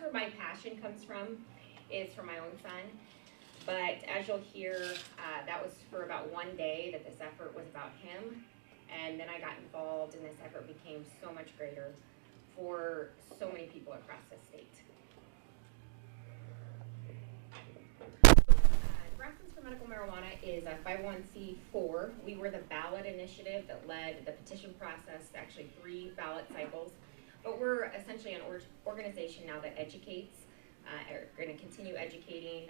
that's where my passion comes from, is for my own son. But as you'll hear, that was for about one day that this effort was about him. And then I got involved, and this effort became so much greater for so many people across the state. Nebraskans for Medical Marijuana is a 501c4. We were the ballot initiative that led the petition process, actually 3 ballot cycles. But we're essentially an organization now that educates. Are going to continue educating,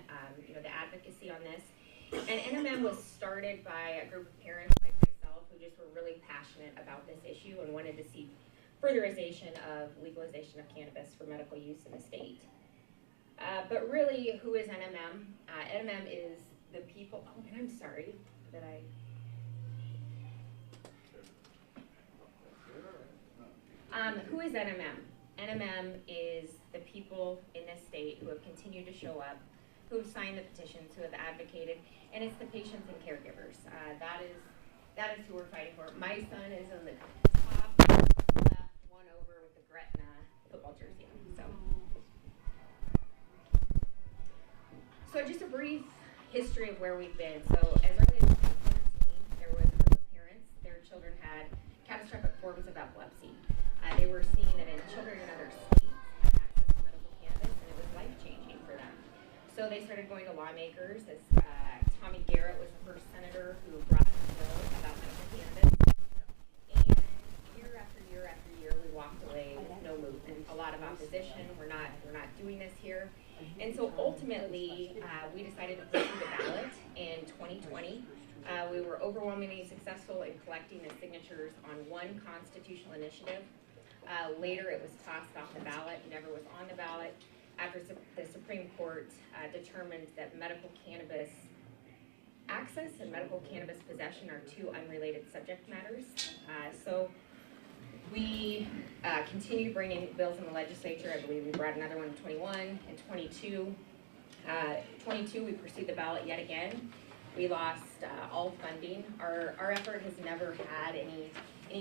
the advocacy on this. And NMM was started by a group of parents like myself who just were really passionate about this issue and wanted to see furtherization of legalization of cannabis for medical use in the state. But really, who is NMM? NMM is the people. Oh, and I'm sorry that I. Who is NMM? NMM is the people in this state who have continued to show up, who have signed the petitions, who have advocated, and it's the patients and caregivers. That is who we're fighting for. My son is on the top left, one over with the Gretna football jersey on. So just a brief history of where we've been. So as early as 2014, there was a group of parents. Their children had catastrophic forms of epilepsy. They were seeing that in children in other states had access to medical cannabis, and it was life-changing for them. So they started going to lawmakers. As Tommy Garrett was the first senator who brought the bill about medical cannabis. And year after year after year, we walked away with no movement. A lot of opposition. We're not doing this here. And so ultimately, we decided to pursue the ballot in 2020. We were overwhelmingly successful in collecting the signatures on one constitutional initiative. Later, it was tossed off the ballot, never was on the ballot, after the Supreme Court determined that medical cannabis access and medical cannabis possession are 2 unrelated subject matters. So we continue bringing bills in the legislature. I believe we brought another one in 21 and 22. 22, we pursued the ballot yet again. We lost all funding. Our effort has never had any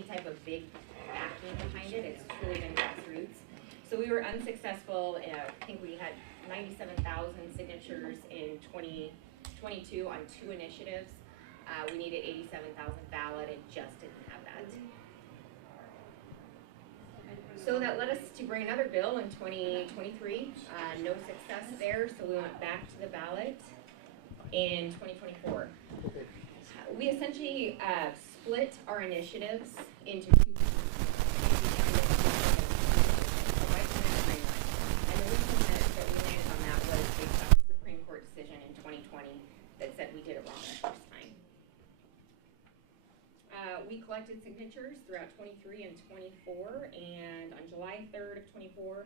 type of big backing behind it. It's truly been grassroots. So we were unsuccessful. I think we had 97,000 signatures in 2022 on 2 initiatives. We needed 87,000 ballot. It just didn't have that. So that led us to bring another bill in 2023. No success there, so we went back to the ballot in 2024. We essentially split our initiatives into 2 pieces. And the reason that we landed on that was based off the Supreme Court decision in 2020 that said we did it wrong the first time. We collected signatures throughout 23 and 24, and on July 3rd of 24,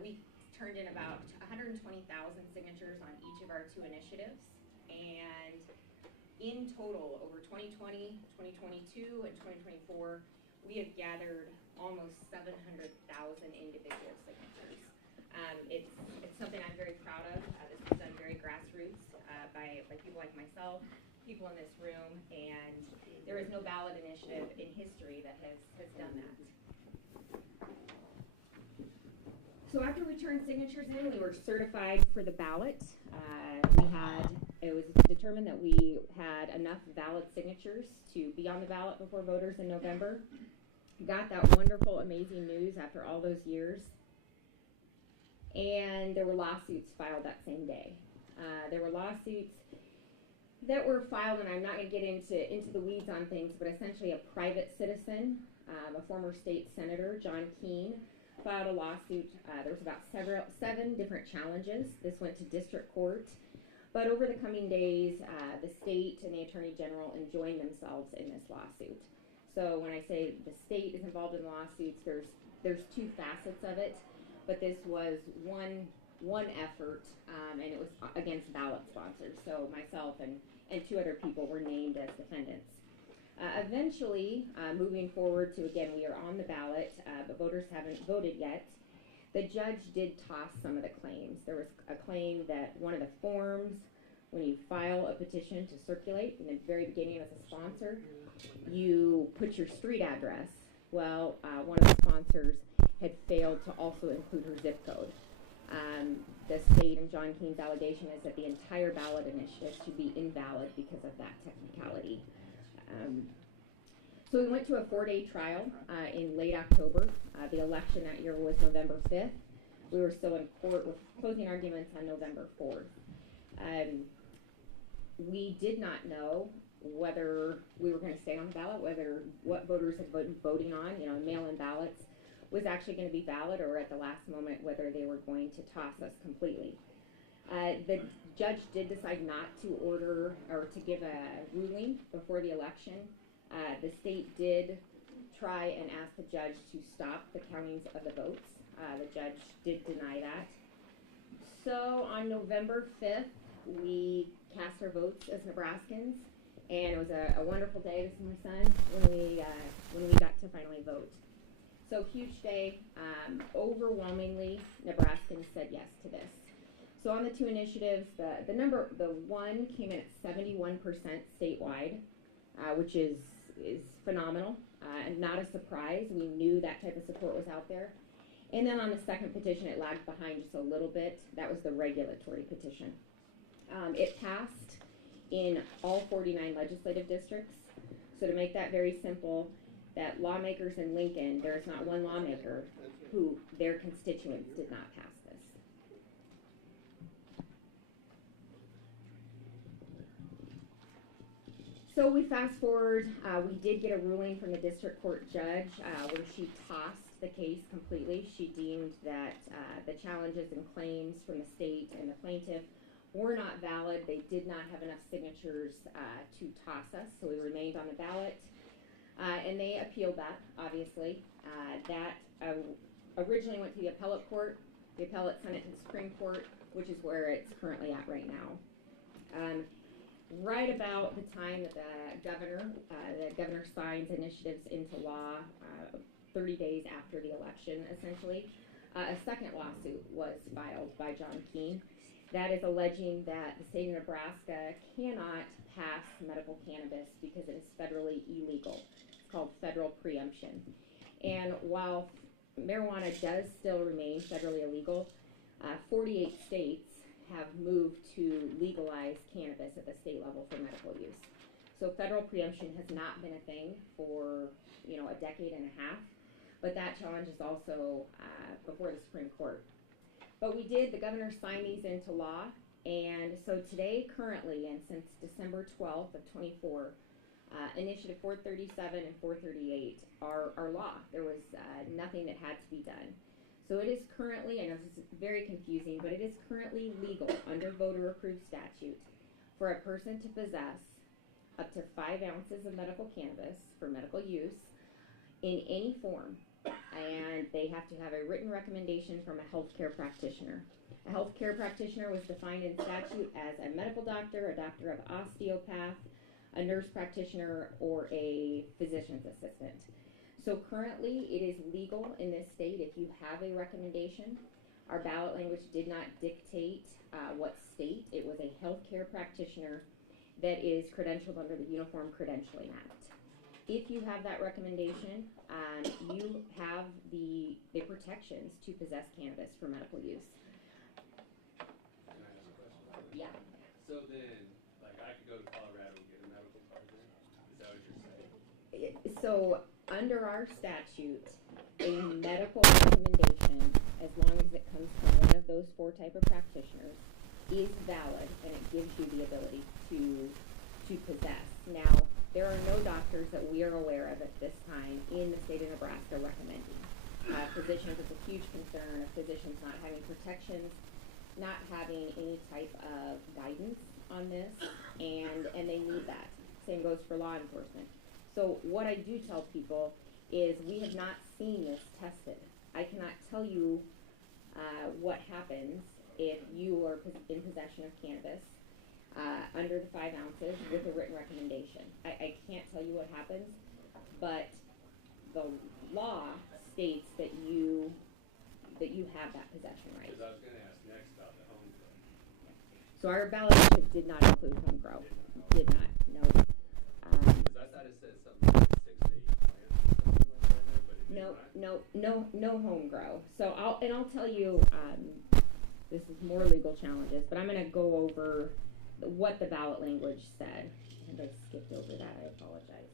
we turned in about 120,000 signatures on each of our 2 initiatives, and in total, over 2020, 2022, and 2024, we have gathered almost 700,000 individual signatures. It's something I'm very proud of. This was done very grassroots by people like myself, people in this room, and there is no ballot initiative in history that has done that. So after we turned signatures in, we were certified for the ballot. It was determined that we had enough valid signatures to be on the ballot before voters in November. Got that wonderful, amazing news after all those years. And there were lawsuits filed that same day. There were lawsuits that were filed, and I'm not going to get into the weeds on things, but essentially a private citizen, a former state senator, John Keene, filed a lawsuit. There was about 7 different challenges. This went to district court. But over the coming days, the state and the attorney general enjoined themselves in this lawsuit. So when I say the state is involved in lawsuits, there's 2 facets of it. But this was one effort, and it was against ballot sponsors. So myself and 2 other people were named as defendants. Eventually, moving forward to, again, we are on the ballot, but voters haven't voted yet. The judge did toss some of the claims. There was a claim that one of the forms, when you file a petition to circulate, in the very beginning as a sponsor, you put your street address. Well, one of the sponsors had failed failed to also include her zip code. The state and John Keene's allegation is that the entire ballot initiative should be invalid because of that technicality. So we went to a 4-day trial in late October. The election that year was November 5th. We were still in court with closing arguments on November 4th. We did not know whether we were going to stay on the ballot, what voters had been voting on, mail-in ballots, was actually going to be valid, or at the last moment whether they were going to toss us completely. The judge did decide not to order or to give a ruling before the election. The state did try and ask the judge to stop the countings of the votes. The judge did deny that. So on November 5th, we cast our votes as Nebraskans, and it was a wonderful day. This is my son when we got to finally vote. So huge day. Overwhelmingly, Nebraskans said yes to this. So on the two initiatives, the one came in at 71% statewide, which is phenomenal and not a surprise. We knew that type of support was out there. And then on the second petition, it lagged behind just a little bit. That was the regulatory petition. It passed in all 49 legislative districts. So to make that very simple, that lawmakers in Lincoln, there is not one lawmaker who their constituents did not pass this. So we fast forward, we did get a ruling from the district court judge where she tossed the case completely. She deemed that the challenges and claims from the state and the plaintiff were not valid. They did not have enough signatures to toss us, so we remained on the ballot. And they appealed that, obviously. That originally went to the appellate court. The appellate sent it to the Supreme Court, which is where it's currently at right now. Right about the time that the governor signs initiatives into law, 30 days after the election, essentially, a second lawsuit was filed by John Keene. That is alleging that the state of Nebraska cannot pass medical cannabis because it is federally illegal. It's called federal preemption. And while marijuana does still remain federally illegal, 48 states have moved to legalize cannabis at the state level for medical use. So federal preemption has not been a thing for a decade and a half, but that challenge is also before the Supreme Court. But the governor signed these into law, and so today, currently, and since December 12th of 24, Initiative 437 and 438 are law. There was nothing that had to be done. So it is currently, I know this is very confusing, but it is currently legal under voter-approved statute for a person to possess up to 5 ounces of medical cannabis for medical use in any form, and they have to have a written recommendation from a healthcare practitioner. A healthcare practitioner was defined in statute as a medical doctor, a doctor of osteopath, a nurse practitioner, or a physician's assistant. So currently, it is legal in this state if you have a recommendation. Our ballot language did not dictate what state. It was a healthcare practitioner that is credentialed under the Uniform Credentialing Act. If you have that recommendation, you have the protections to possess cannabis for medical use. Can I ask a question? Yeah. So then, I could go to Colorado and get a medical card there? Is that what you're saying? So under our statute, a medical recommendation, as long as it comes from one of those 4 type of practitioners, is valid, and it gives you the ability to possess. Now, there are no doctors that we are aware of at this time in the state of Nebraska recommending. Physicians, it's a huge concern of physicians not having protections, not having any type of guidance on this, and they need that. Same goes for law enforcement. So what I do tell people is we have not seen this tested. I cannot tell you what happens if you are in possession of cannabis under the 5 ounces with a written recommendation. I can't tell you what happens, but the law states that you have that possession right. Because I was going to ask next about the home grow. So our ballot initiative did not include home grow. Did not, no. Because I thought it said something like 6 to 8 plants or something like that in there, but it No home grow. So I'll tell you, this is more legal challenges, but I'm going to go over what the ballot language said. I skipped over that. I apologize.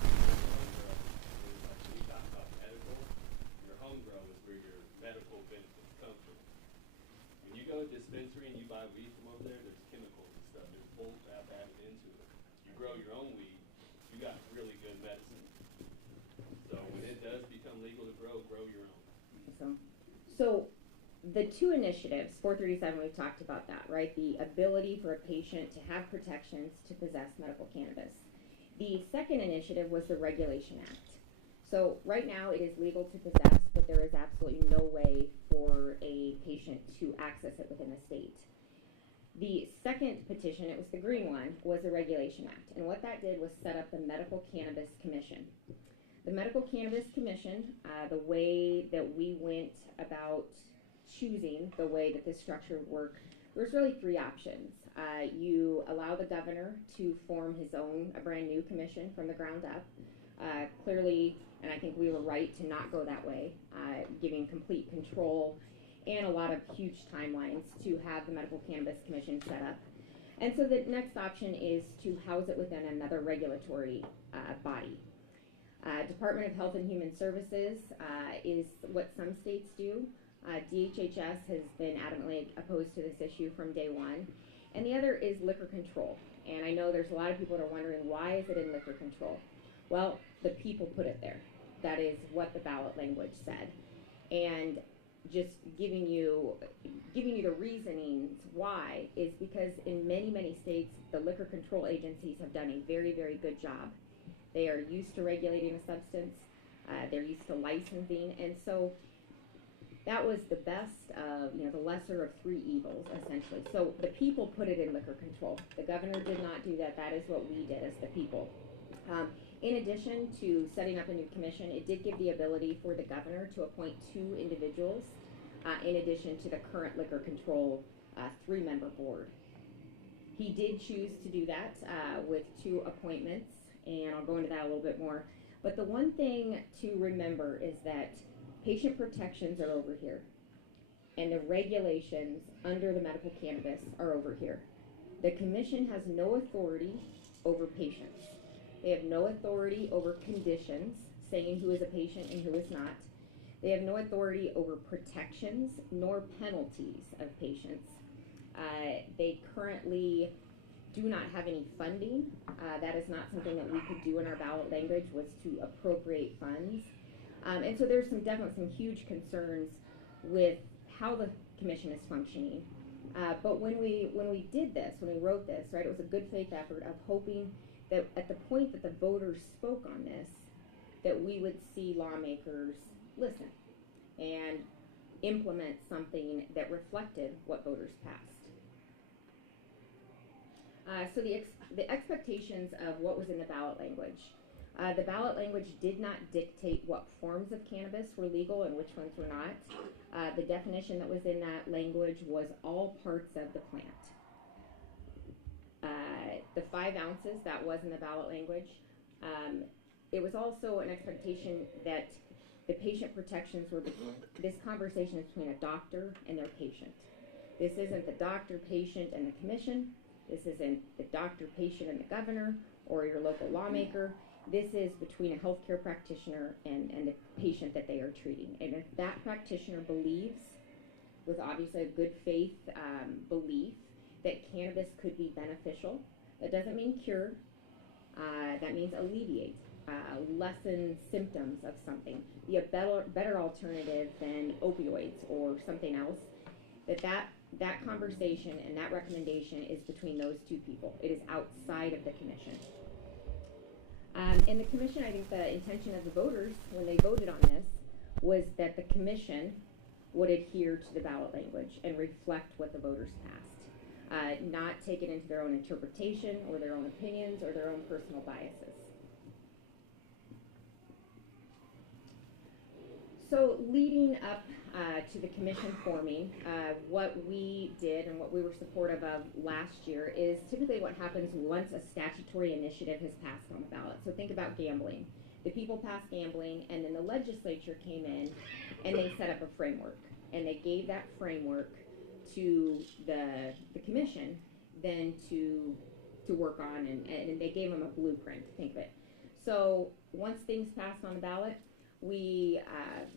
When you talk about medical, your home grow is where your medical benefits come from. When you go to a dispensary and you buy weed from over there, there's chemicals and stuff. There's bullcrap added into it. You grow your own weed, you got really good medicine. So when it does become legal to grow your own. So the two initiatives, 437, we've talked about that, right? The ability for a patient to have protections to possess medical cannabis. The second initiative was the Regulation Act. So right now it is legal to possess, but there is absolutely no way for a patient to access it within the state. The second petition, it was the green one, was the Regulation Act. And what that did was set up the Medical Cannabis Commission. The Medical Cannabis Commission, the way that we went about choosing the way that this structure would work, there's really three options. You allow the governor to form his own, a brand new commission from the ground up. Clearly, and I think we were right to not go that way, giving complete control and a lot of huge timelines to have the Medical Cannabis Commission set up. And so the next option is to house it within another regulatory body. Department of Health and Human Services is what some states do. DHHS has been adamantly opposed to this issue from day one. And the other is liquor control. And I know there's a lot of people that are wondering, why is it in liquor control? Well, the people put it there. That is what the ballot language said. And just giving you the reasonings why is because in many states, the liquor control agencies have done a very, very good job. They are used to regulating a substance. They're used to licensing. And so that was the best of, the lesser of three evils, essentially. So the people put it in liquor control. The governor did not do that. That is what we did as the people. In addition to setting up a new commission, it did give the ability for the governor to appoint two individuals in addition to the current liquor control three-member board. He did choose to do that with two appointments, and I'll go into that a little bit more. But the one thing to remember is that patient protections are over here, and the regulations under the medical cannabis are over here. The commission has no authority over patients. They have no authority over conditions, saying who is a patient and who is not. They have no authority over protections nor penalties of patients. They currently do not have any funding. That is not something that we could do in our ballot language, was to appropriate funds. And so there's definitely some huge concerns with how the commission is functioning. But when we did this, when we wrote this, right, it was a good faith effort of hoping that at the point that the voters spoke on this, that we would see lawmakers listen and implement something that reflected what voters passed. So the expectations of what was in the ballot language. The ballot language did not dictate what forms of cannabis were legal and which ones were not. The definition that was in that language was all parts of the plant. The 5 ounces, that was in the ballot language. It was also an expectation that the patient protections were, this conversation is between a doctor and their patient. This isn't the doctor, patient, and the commission. This isn't the doctor, patient, and the governor or your local lawmaker. This is between a healthcare practitioner and the patient that they are treating. And if that practitioner believes, with obviously a good faith belief, that cannabis could be beneficial, that doesn't mean cure, that means alleviate, lessen symptoms of something, be a better alternative than opioids or something else, that conversation and that recommendation is between those two people. It is outside of the commission. And the commission, I think the intention of the voters when they voted on this was that the commission would adhere to the ballot language and reflect what the voters passed, not take it into their own interpretation or their own opinions or their own personal biases. So leading up to the commission forming, what we did and what we were supportive of last year is typically what happens once a statutory initiative has passed on the ballot. So think about gambling. the people passed gambling, and then the legislature came in and they set up a framework, and they gave that framework to the commission then to work on, and they gave them a blueprint, think of it. So once things passed on the ballot, we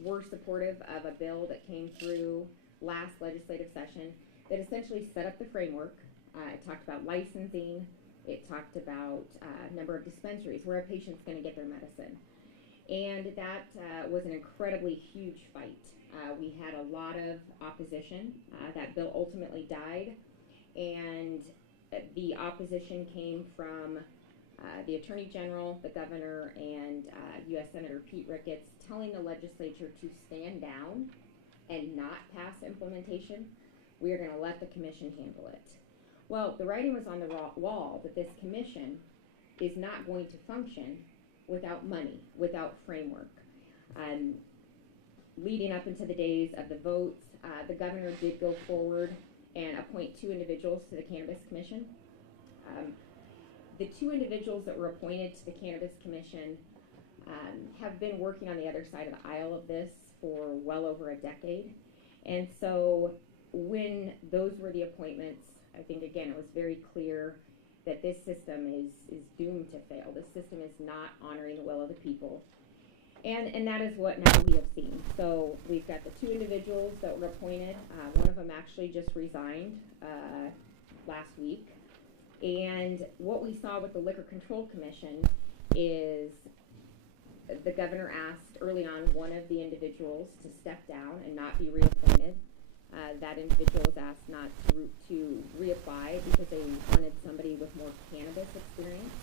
were supportive of a bill that came through last legislative session that essentially set up the framework. It talked about licensing. It talked about number of dispensaries where a patient's going to get their medicine. And that was an incredibly huge fight. We had a lot of opposition. That bill ultimately died, and the opposition came from the Attorney General, the Governor, and U.S. Senator Pete Ricketts telling the legislature to stand down and not pass implementation. We are going to let the commission handle it. Well, the writing was on the wall that this commission is not going to function without money, without framework. Leading up into the days of the votes, the governor did go forward and appoint 2 individuals to the Cannabis Commission. The 2 individuals that were appointed to the Cannabis Commission have been working on the other side of the aisle of this for well over a decade. And so when those were the appointments, I think, again, it was very clear that this system is doomed to fail. This system is not honoring the will of the people. And that is what now we have seen. So we've got the 2 individuals that were appointed. One of them actually just resigned last week. And what we saw with the Liquor Control Commission is the governor asked early on one of the individuals to step down and not be reappointed. That individual was asked not to reapply because they wanted somebody with more cannabis experience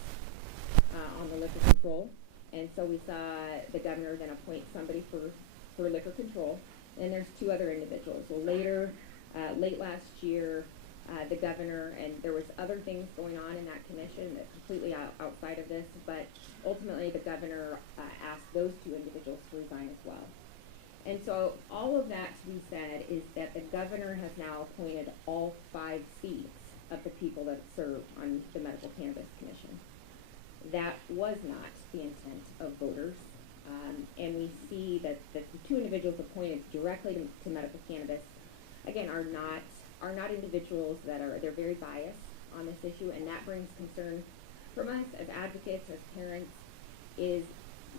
on the liquor control. And so we saw the governor then appoint somebody for liquor control. And there's 2 other individuals. Well, later, late last year, the governor, and there was other things going on in that commission that completely outside of this, but ultimately the governor asked those 2 individuals to resign as well. And so all of that to be said is that the governor has now appointed all 5 seats of the people that serve on the Medical Cannabis Commission. That was not the intent of voters. And we see that the 2 individuals appointed directly to medical cannabis, again, are not individuals they're very biased on this issue, and that brings concern from us as advocates, as parents, is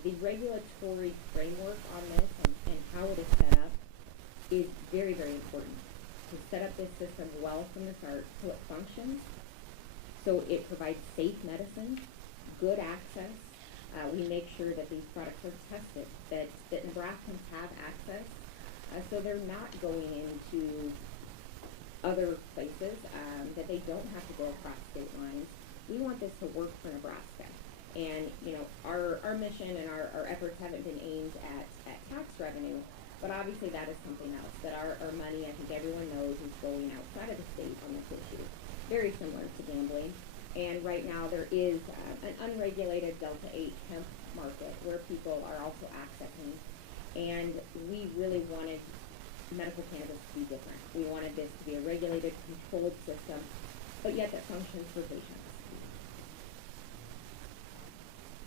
the regulatory framework on this and how it is set up is very, very important. To set up this system well from the start so it functions, so it provides safe medicine, good access. We make sure that these products are tested, that Nebraskans have access, so they're not going into other places, that they don't have to go across state lines. We want this to work for Nebraska. And, you know, our mission and our efforts haven't been aimed at tax revenue, but obviously that is something else, that our money, I think everyone knows, is going outside of the state on this issue. Very similar to gambling. And right now there is an unregulated Delta 8 hemp market where people are also accessing. And we really wanted medical cannabis to be different. We wanted this to be a regulated, controlled system, but yet that functions for patients.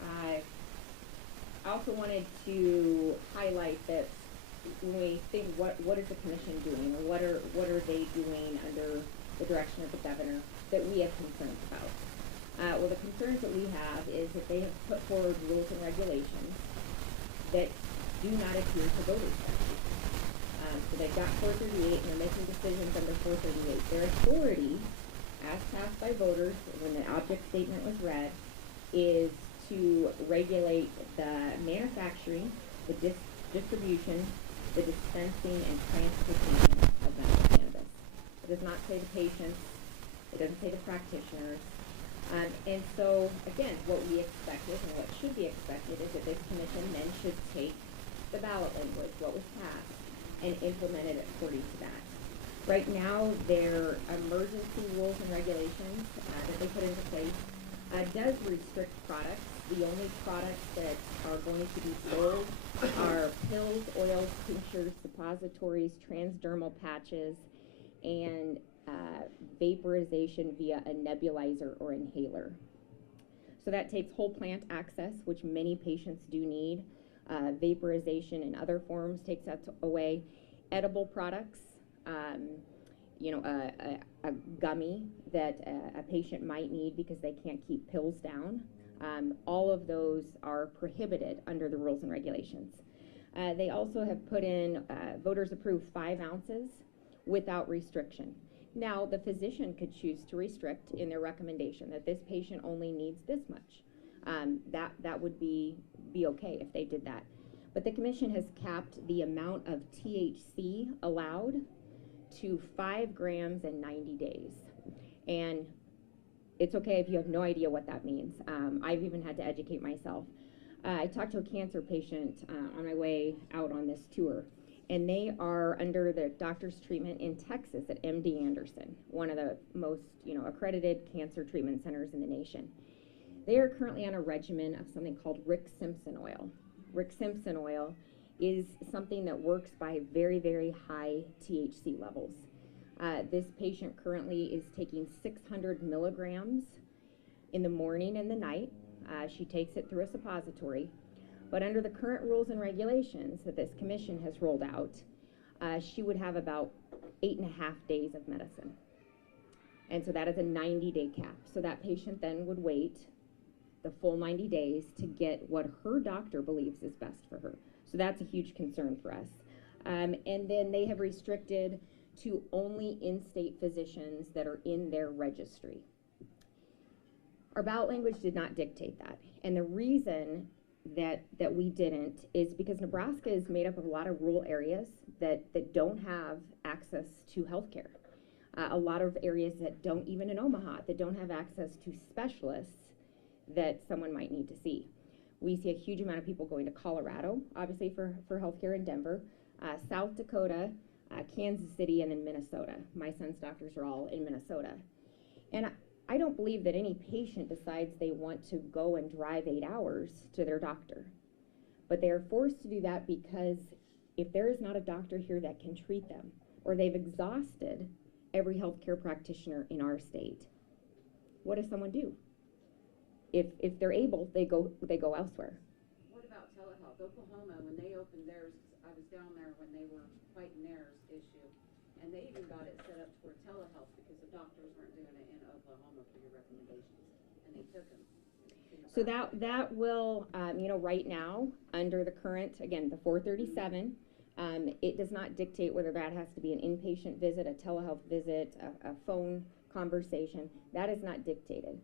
I also wanted to highlight that when we think what is the commission doing, or what are they doing under the direction of the governor, that we have concerns about. Well, the concerns that we have is that they have put forward rules and regulations that do not adhere to voters' statutes. So they've got 438 and they're making decisions under 438. Their authority, as passed by voters when the object statement was read, is to regulate the manufacturing, the distribution, the dispensing, and transportation of medical cannabis. It does not say the patients. It doesn't say the practitioners. And so, again, what we expected and what should be expected is that this commission then should take the ballot language, what was passed, and implement it according to that. Right now, their emergency rules and regulations that they put into place does restrict products. The only products that are going to be sold are pills, oils, tinctures, suppositories, transdermal patches, and vaporization via a nebulizer or inhaler. So that takes whole plant access, which many patients do need. Vaporization in other forms takes that away. Edible products, a gummy that a patient might need because they can't keep pills down. All of those are prohibited under the rules and regulations. They also have put in, voters approved 5 ounces without restriction. Now, the physician could choose to restrict in their recommendation that this patient only needs this much. That would be okay if they did that. But the commission has capped the amount of THC allowed to 5 grams in 90 days. And it's okay if you have no idea what that means. I've even had to educate myself. I talked to a cancer patient on my way out on this tour, and they are under the doctor's treatment in Texas at MD Anderson, one of the most accredited cancer treatment centers in the nation. They are currently on a regimen of something called Rick Simpson oil. Rick Simpson oil is something that works by very, very high THC levels. This patient currently is taking 600 milligrams in the morning and the night. She takes it through a suppository. But under the current rules and regulations that this commission has rolled out, she would have about 8.5 days of medicine. And so that is a 90-day cap. So that patient then would wait the full 90 days to get what her doctor believes is best for her. So that's a huge concern for us. And then they have restricted to only in-state physicians that are in their registry. Our ballot language did not dictate that. And the reason that we didn't is because Nebraska is made up of a lot of rural areas that don't have access to health care. A lot of areas that don't, even in Omaha, that don't have access to specialists that someone might need to see. We see a huge amount of people going to Colorado, obviously for healthcare in Denver, South Dakota, Kansas City, and then Minnesota. My son's doctors are all in Minnesota. And I don't believe that any patient decides they want to go and drive 8 hours to their doctor. But they are forced to do that because if there is not a doctor here that can treat them, or they've exhausted every healthcare practitioner in our state, what does someone do? If they're able, they go elsewhere. What about telehealth? Oklahoma, when they opened theirs, I was down there when they were fighting theirs issue, and they even got it set up for telehealth because the doctors weren't doing it in Oklahoma for your recommendations, and they took them. So that will, right now, under the current, again, the 437, it does not dictate whether that has to be an inpatient visit, a telehealth visit, a phone conversation. That is not dictated.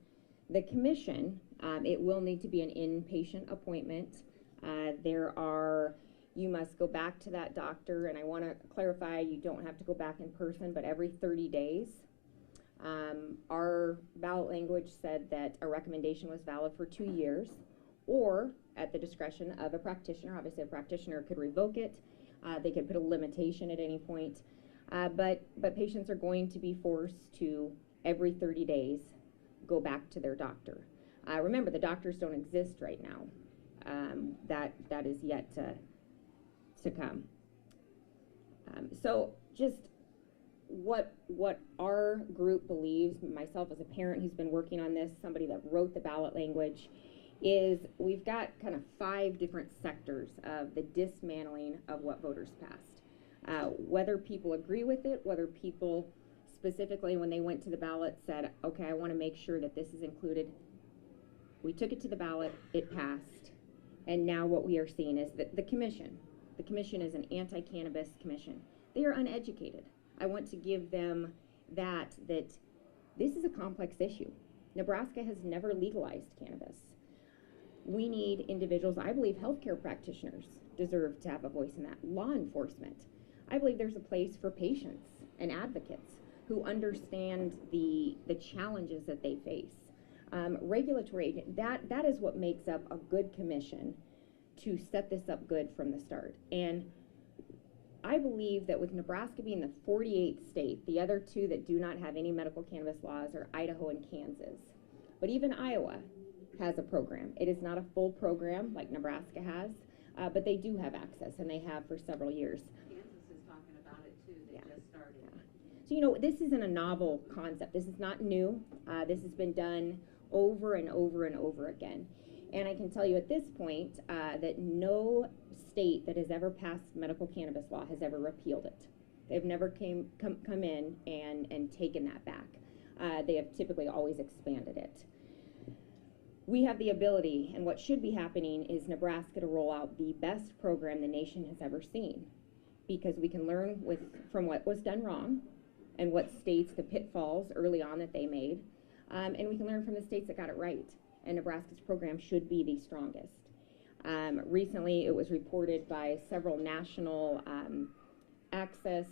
The commission, it will need to be an inpatient appointment. You must go back to that doctor, and I want to clarify, you don't have to go back in person, but every 30 days. Our ballot language said that a recommendation was valid for 2 years, or at the discretion of a practitioner. Obviously, a practitioner could revoke it. They could put a limitation at any point. But patients are going to be forced to, every 30 days, go back to their doctor. Remember, the doctors don't exist right now. That is yet to come. So just what our group believes, myself as a parent who's been working on this, somebody that wrote the ballot language, is we've got kind of 5 different sectors of the dismantling of what voters passed. Whether people agree with it, whether people specifically when they went to the ballot said, okay, I want to make sure that this is included. We took it to the ballot, it passed, and now what we are seeing is that the commission is an anti-cannabis commission. They are uneducated. I want to give them that this is a complex issue. Nebraska has never legalized cannabis. We need individuals, I believe healthcare practitioners deserve to have a voice in that. Law enforcement. I believe there's a place for patients and advocates who understand the challenges that they face. Regulatory, that is what makes up a good commission to set this up good from the start. And I believe that with Nebraska being the 48th state, the other 2 that do not have any medical cannabis laws are Idaho and Kansas. But even Iowa has a program. It is not a full program like Nebraska has, but they do have access, and they have for several years. Kansas is talking about it too. They just started. So, this isn't a novel concept. This is not new. This has been done over and over and over again. And I can tell you at this point that no state that has ever passed medical cannabis law has ever repealed it. They've never come in and taken that back. They have typically always expanded it. We have the ability, and what should be happening is Nebraska to roll out the best program the nation has ever seen, because we can learn from what was done wrong and what states, the pitfalls early on that they made, and we can learn from the states that got it right, and Nebraska's program should be the strongest. Recently, it was reported by several national access